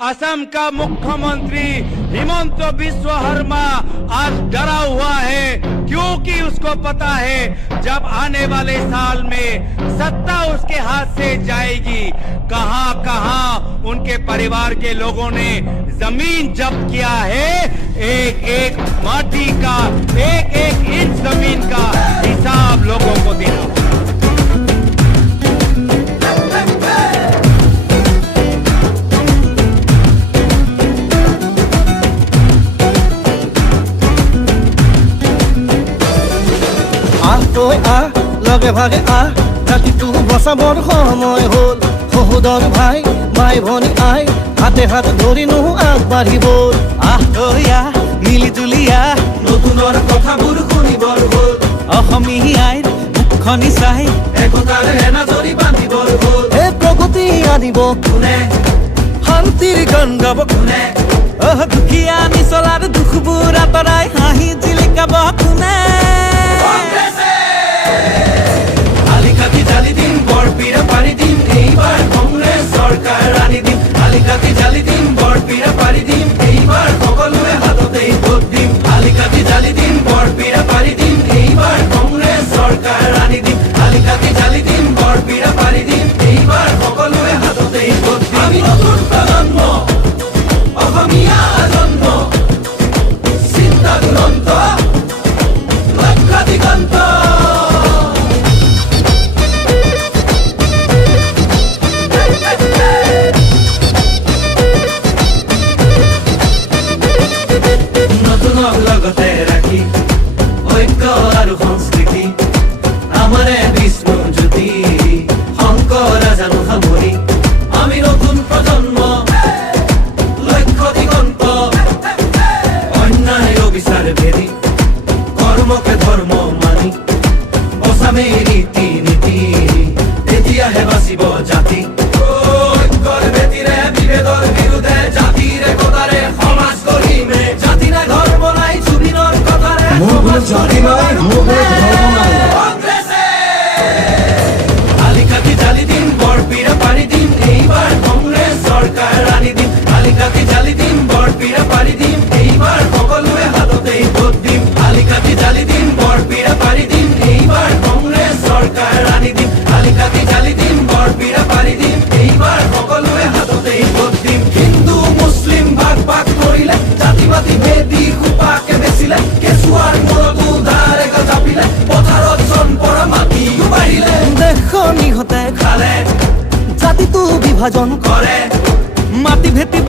असम का मुख्यमंत्री हिमंत बिस्वा शर्मा आज डरा हुआ है, क्योंकि उसको पता है जब आने वाले साल में सत्ता उसके हाथ से जाएगी, कहां कहां उनके परिवार के लोगों ने जमीन जब्त किया है। एक एक माटी का, एक एक इंच जमीन का हिसाब लोगों को देना होगा। লগে ভাগে ৰাতিটো বচাবৰ সময় হ'ল। সহোদৰ ভাই মাই ভনী আই হাতে হাত ধৰি নো আগবাঢ়িব। মিলি জুলিয়া নতুনৰ কথাবোৰ শুনিবৰ হ'ল। অসমীয়াৰ মুখনি চাই একতাৰ এনাজৰি বান্ধিবৰ হ'ল। এই প্ৰগতি আনিব কোনে, শান্তিৰ গান গাব কোনে, দুখীয়া নিচলাৰ দুখবোৰ আঁতৰাই হাঁহি জিলিকাব কোনে। আলিকাতি জালি দিম, বৰপীৰা পাৰি দিম, এইবাৰ কংগ্ৰেছ চৰকাৰ আনি দিম। আলিকাতি জালি দিম, বৰপীৰা পাৰি দিম, এইবাৰ সকলোৱে হাততেই ভোট দিম। আলিকাতি জালি দিম, বৰপীৰা পাৰি দিম, এইবাৰ কংগ্ৰেছ চৰকাৰ আনি দিম। আলিকাতি জালি দিম, বৰপীৰা পাৰি দিম, এইবাৰ সকলোৱে হাততেই ভোট দিম। আমি নতুন প্ৰজন্ম, অসমীয়া জন্ম, চিন্তা দুৰন্ত, লক্ষ্য দিগন্ত। লগতে ৰাখি ঐক্য আৰু সংস্কৃতি আমাৰে বিষ্ণু জ্যোতি শংকৰ জানো সামৰি আমি নতুন প্ৰজন্ম, লক্ষ্য দিগন্ত। অন্যায় অবিচাৰ ভেদি কৰ্মকে ধৰ্ম মানি বচামে ৰীতি নীতি, তেতিয়াহে বাচিব জাতি। ঐক্যৰ ভেটিৰে বিভেদৰ বিৰুদ্ধে জাতিৰ একতাৰে সমাজ গঢ়িমে। জাতি নাই ধৰ্ম নাই জুবিনৰ কথাৰে জাতি নাই ধৰ্ম নাই। আলিকাতি জালি দিম, বৰপীৰা পাৰি দিম, এইবাৰ কংগ্ৰেছ চৰকাৰ আনি দিম। আলিকাতি জালি দিম, বৰপীৰা পাৰি দিম, এইবাৰ সকলোৱে হাততেই ভোট দিম। আলিকাতি জালি দিম, বৰপীৰা পাৰি দিম, এইবাৰ কংগ্ৰেছ চৰকাৰ আনি দিম। আলিকাতি জালি দিম, বৰপীৰা পাৰি দিম, এইবাৰ সকলোৱে হাততেই ভোট দিম। হিন্দু মুছলিম ভাগ ভাগ কৰিলে, জাতি পাতি ভেদি খোপাকে বেচিলে, কেঁচুৱাৰ মূৰতো ধাৰ এগাল জাপিলে, পথাৰত জন পৰা মাটিও বাঢ়িলে। দেশৰ নিহতে খালে, জাতিটো বিভাজন কৰে।